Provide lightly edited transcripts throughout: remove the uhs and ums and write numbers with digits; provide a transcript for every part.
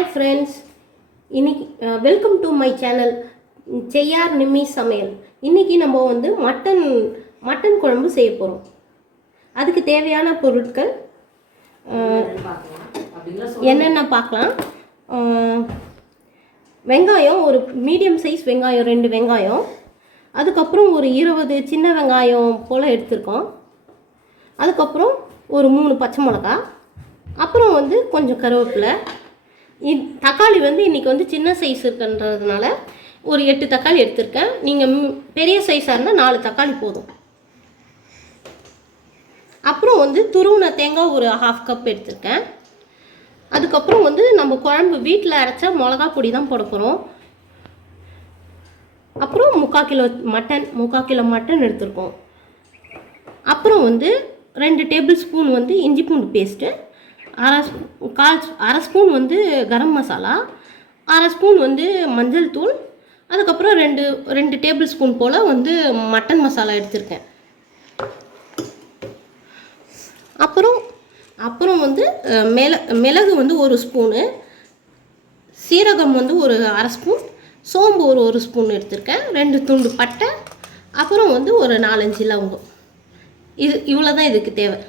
Hi friends, இன்னைக்கு welcome to my channel செய்யார் நிம்மி சமையல். இன்றைக்கி நம்ம வந்து மட்டன் குழம்பு செய்ய போகிறோம். அதுக்கு தேவையான பொருட்கள் என்னென்ன பார்க்கலாம். வெங்காயம், ஒரு மீடியம் சைஸ் வெங்காயம் 2 வெங்காயம், அதுக்கப்புறம் ஒரு 20 சின்ன வெங்காயம் போல் எடுத்துருக்கோம். அதுக்கப்புறம் ஒரு 3 பச்சை மிளகா, அப்புறம் வந்து கொஞ்சம் கருவேப்பிலை. தக்காளி வந்து இன்றைக்கி வந்து சின்ன சைஸ் இருக்குன்றதுனால ஒரு 8 தக்காளி எடுத்திருக்கேன். நீங்கள் பெரிய சைஸாக இருந்தால் 4 தக்காளி போதும். அப்புறம் வந்து துருவின தேங்காய் ஒரு 1/2 கப் எடுத்திருக்கேன். அதுக்கப்புறம் வந்து நம்ம குழம்பு வீட்டில் அரைச்ச மிளகா பொடி தான் போட போகிறோம். அப்புறம் 3/4 கிலோ மட்டன் எடுத்திருக்கோம். அப்புறம் வந்து 2 டேபிள் ஸ்பூன் வந்து இஞ்சி பூண்டு பேஸ்ட்டு, அரை ஸ்பூன் வந்து கரம் மசாலா, அரை ஸ்பூன் வந்து மஞ்சள் தூள், அதுக்கப்புறம் 2 டேபிள் ஸ்பூன் போல் வந்து மட்டன் மசாலா எடுத்திருக்கேன். அப்புறம் வந்து மிளகு வந்து 1 ஸ்பூனு, சீரகம் வந்து ஒரு அரை ஸ்பூன், சோம்பு ஒரு ஸ்பூன் எடுத்திருக்கேன், 2 துண்டு பட்டை, அப்புறம் வந்து ஒரு 4-5 லவங்கம். இவ்வளோ தான் இதுக்கு தேவை.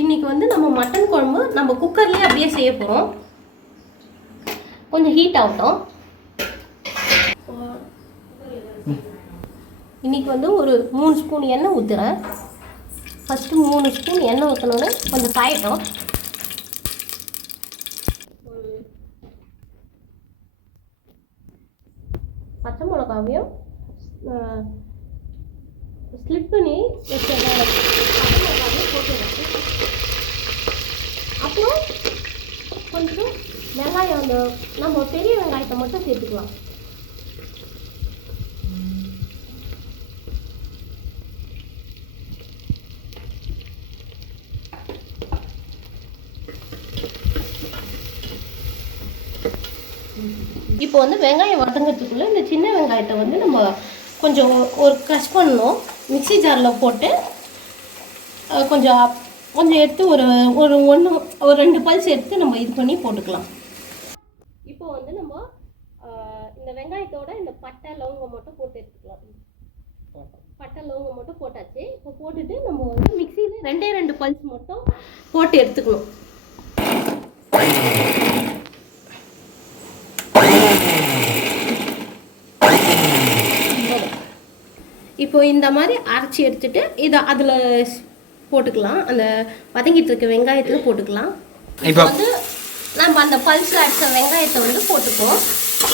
இன்றைக்கி வந்து நம்ம மட்டன் குழம்பு நம்ம குக்கர்லேயே அப்படியே செய்ய போகிறோம். கொஞ்சம் ஹீட் ஆகட்டும். இன்றைக்கி வந்து ஒரு 3 ஸ்பூன் எண்ணெய் ஊற்றுறேன். ஃபஸ்ட்டு 3 ஸ்பூன் எண்ணெய் ஊற்றினோன்னு கொஞ்சம் காயட்டும். பச்சை மிளகாவையும் ஸ்லிப் பண்ணி பச்சை மிளகாவையும் போட்டு வச்சு, அப்புறம் கொஞ்சம் வெங்காயம், அந்த நம்ம பெரிய வெங்காயத்தை மட்டும் சேர்த்துக்கலாம். இப்போ வந்து வெங்காயம் வதங்கிறதுக்குள்ளே இந்த சின்ன வெங்காயத்தை வந்து நம்ம கொஞ்சம் ஒரு க்ரஷ் பண்ணணும். மிக்ஸி ஜாரில் போட்டு கொஞ்சம் எடுத்து ஒரு 2 பல்ஸ் எடுத்து நம்ம இது பண்ணி போட்டுக்கலாம். இப்போ வந்து நம்ம இந்த வெங்காயத்தோட இந்த பட்டை லவங்கம் மட்டும் போட்டு எடுத்துக்கலாம். பட்டை லவங்கம் மட்டும் போட்டாச்சு. இப்போ போட்டுட்டு நம்ம வந்து மிக்ஸியில் 2 பல்ஸ் மட்டும் போட்டு எடுத்துக்கணும். இப்போ இந்த மாதிரி அரைச்சி எடுத்துட்டு இதை அதில் போட்டுக்கலாம். அந்த வதங்கிட்டு இருக்க வெங்காயத்தில் போட்டுக்கலாம். இப்போ வந்து நம்ம அந்த பல்ஸில் அடித்த வெங்காயத்தை வந்து போட்டுக்குவோம்.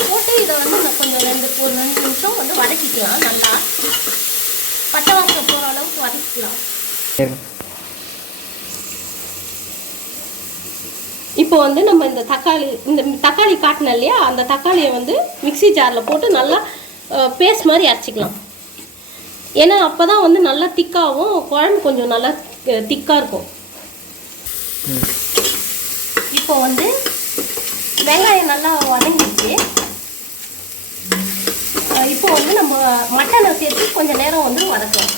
போட்டு இதை வந்து கொஞ்சம் ஒரு 2 நிமிஷம் வந்து வதக்கிக்கலாம். நல்லா பச்சை வாசனை போகிற அளவுக்கு வதக்கிக்கலாம். இப்போ வந்து நம்ம இந்த தக்காளி காட்டினோம் இல்லையா, அந்த தக்காளியை வந்து மிக்ஸி ஜாரில் போட்டு நல்லா பேஸ்ட் மாதிரி அரைச்சிக்கலாம். ஏன்னா அப்போ தான் வந்து நல்லா திக்காகவும் குழம்பு கொஞ்சம் நல்லா திக்காக இருக்கும். இப்போ வந்து வெங்காயம் நல்லா வதங்கிடுச்சு. இப்போ வந்து நம்ம மட்டனை சேர்த்து கொஞ்சம் நேரம் வந்து வதக்கலாம்.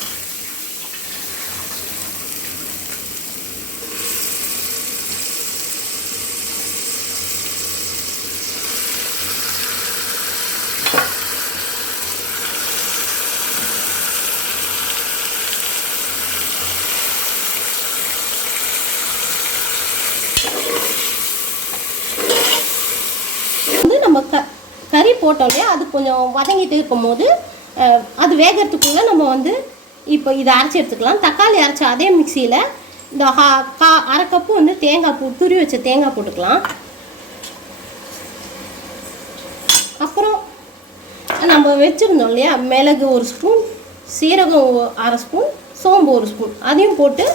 நம்ம கறி போட்டோம் இல்லையா, அது கொஞ்சம் வதங்கிட்டு இருக்கும்போது அது வேகிறதுக்குள்ளே நம்ம வந்து இப்போ இதை அரைச்சி எடுத்துக்கலாம். தக்காளி அரைச்ச அதே மிக்சியில் இந்த அரை கப்பு வந்து துருவி வச்ச தேங்காய் போட்டுக்கலாம். அப்புறம் நம்ம வச்சுருந்தோம் இல்லையா, மிளகு 1 ஸ்பூன், சீரகம் அரை ஸ்பூன், சோம்பு 1 ஸ்பூன், அதையும் போட்டு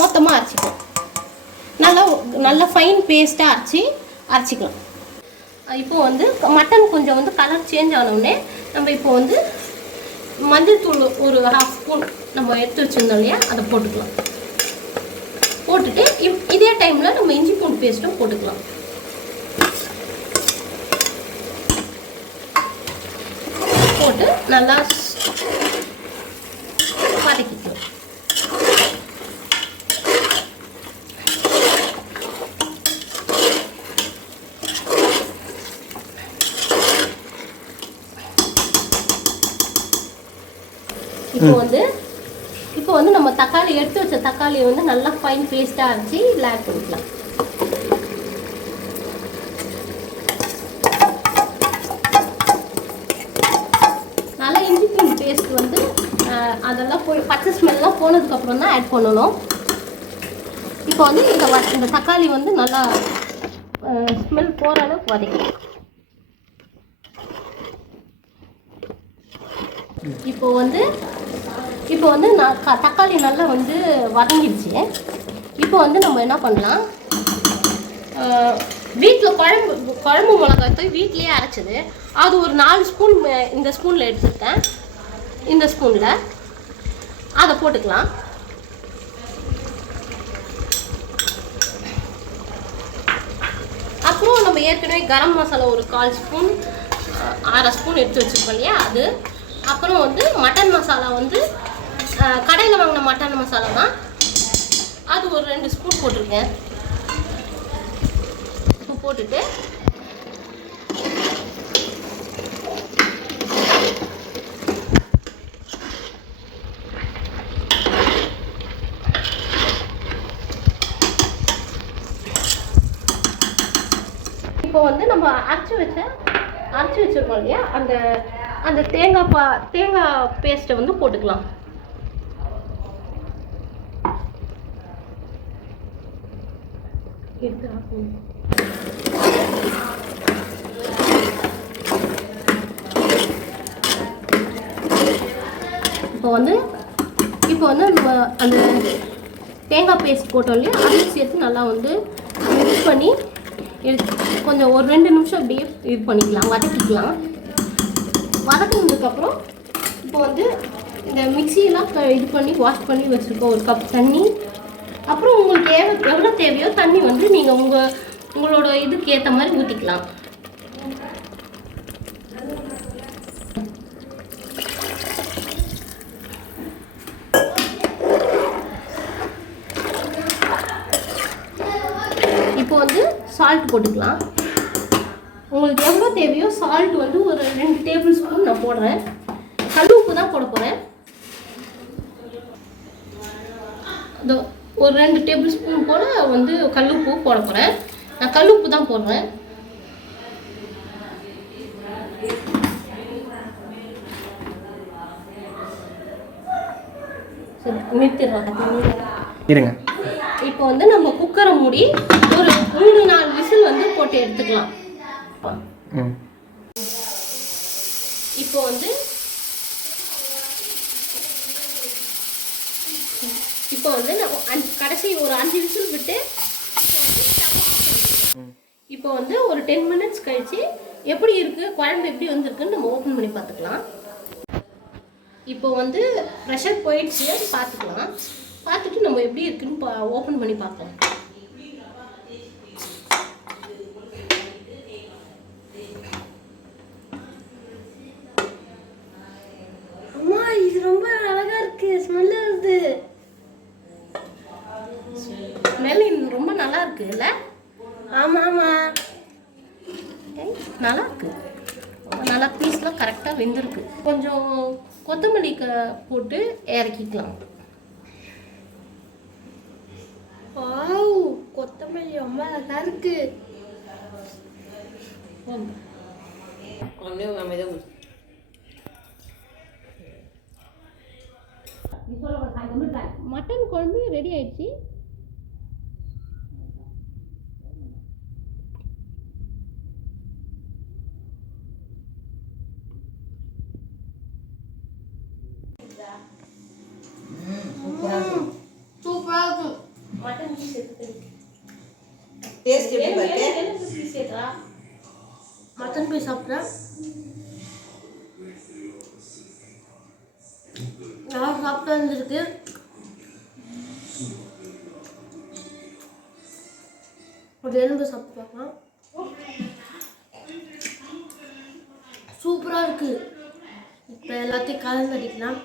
மொத்தமாக அரைச்சிக்கலாம். நல்லா ஃபைன் பேஸ்ட்டாக அரைச்சிக்கலாம். இப்போ வந்து மட்டன் கொஞ்சம் வந்து கலர் சேஞ்ச் ஆனோடனே நம்ம இப்போ வந்து மஞ்சள் தூள் ஒரு 1/2 ஸ்பூன் நம்ம எடுத்து வச்சுருந்தோம் இல்லையா, அதை போட்டுக்கலாம். போட்டுட்டு இதே டைமில் நம்ம இஞ்சி பூண்டு பேஸ்ட்டும் போட்டுக்கலாம். போட்டு நல்லா வதக்கிக்கலாம். இப்போ வந்து நம்ம தக்காளி எடுத்து வச்ச தக்காளியை வந்து நல்லா ஃபைன் பேஸ்ட்டாக அரைச்சி இதில் ஆட் பண்ணிக்கலாம். நல்லா இஞ்சி பூண்டு பேஸ்ட் வந்து அதெல்லாம் போய் பச்சை ஸ்மெல்லாம் போனதுக்கப்புறம் தான் ஆட் பண்ணணும். இப்போ வந்து இந்த தக்காளி வந்து நல்லா ஸ்மெல் போகிற அளவுக்கு வதக்கலாம். இப்போ வந்து நான் தக்காளி நல்லா வந்து வதங்கிடுச்சு. இப்போ வந்து நம்ம என்ன பண்ணலாம், வீட்டில் குழம்பு மிளகாய் வீட்டிலேயே அரைச்சது அது ஒரு 4 ஸ்பூன் இந்த ஸ்பூனில் எடுத்துருக்கேன். இந்த ஸ்பூனில் அதை போட்டுக்கலாம். அப்புறம் நம்ம ஏற்கனவே கரம் மசாலா ஒரு 1/4 ஸ்பூன் 1/2 ஸ்பூன் எடுத்து வச்சுருக்கோம் இல்லையா, அது. அப்புறம் வந்து மட்டன் மசாலா வந்து கடையில் வாங்கின மட்டன் மசாலா தான், அது ஒரு 2 ஸ்பூன் போட்டிருக்கேன். இப்போ போட்டுட்டு இப்போ வந்து நம்ம அரைச்சி வச்சிருக்கோம் இல்லையா, அந்த தேங்காய் பேஸ்ட்டை வந்து போட்டுக்கலாம். இப்போ வந்து நம்ம அந்த தேங்காய் பேஸ்ட் போட்டோம் இல்லையா, அதையும் சேர்த்து நல்லா வந்து மிக்ஸ் பண்ணி கொஞ்சம் ஒரு 2 நிமிஷம் அப்படியே இது பண்ணிக்கலாம், வதக்கிக்கலாம். வதக்கினதுக்கப்புறம் இப்போ வந்து இந்த மிக்சியெல்லாம் இது பண்ணி வாஷ் பண்ணி வச்சுருக்கோம் ஒரு கப் தண்ணி. அப்புறம் உங்களுக்கு எவ்வளோ தேவையோ தண்ணி வந்து நீங்கள் உங்களோட இதுக்கு ஏற்ற மாதிரி ஊற்றிக்கலாம். இப்போ வந்து சால்ட் போட்டுக்கலாம். உங்களுக்கு எவ்வளோ தேவையோ சால்ட் வந்து ஒரு 2 டேபிள் ஸ்பூன் நான் போடுறேன். கல் உப்பு தான் போட போகிறேன். ஒரு 2 டேபிள் ஸ்பூன் போல் வந்து கல் உப்பு போட போகிறேன். நான் கல் உப்பு தான் போடுறேன். சரி, நிறுத்திடுறேன். இப்போ வந்து நம்ம குக்கரை மூடி ஒரு 3-4 விசில் வந்து போட்டு எடுத்துக்கலாம். இப்போ வந்து நம்ம கடைசி ஒரு 5 விசில் விட்டு இப்போ வந்து ஒரு 10 மினிட்ஸ் கழிச்சு எப்படி இருக்கு, குழம்பு எப்படி வந்திருக்குன்னு நம்ம ஓப்பன் பண்ணி பார்த்துக்கலாம். இப்போ வந்து ப்ரெஷர் போயிடுச்சு, பார்த்துக்கலாம். பார்த்துட்டு நம்ம எப்படி இருக்குன்னு ஓப்பன் பண்ணி பார்க்கலாம். அம்மா, இது ரொம்ப அழகா இருக்கு. ஸ்மெல் வருது. ஸ்மெல் ரொம்ப நல்லா இருக்கு இல்ல? ஆமா ஆமா, நல்லா இருக்கு. நல்லா பீஸ்லாம் கரெக்டாக வெந்திருக்கு. கொஞ்சம் கொத்தமல்லி போட்டு இறக்கிக்கலாம். கொத்தமல்லி ரொம்ப அழகா இருக்கு. மட்டன் குழம்பு ரெடி ஆயிடுச்சு. சூப்பரா இருக்கு. மட்டன் பீஸ் எடுத்து டேஸ்ட் எப்படி இருக்கு? மட்டன் பீஸ் சாப்பிட்டேன், நல்லா சாப்பிட்டா இருந்திருக்கு. ஒரு எலும்பு சாப்பிட்டு பார்க்கலாம். சூப்பராக இருக்கு. இப்போ எல்லாத்தையும் கலந்து அடிக்கலாம்.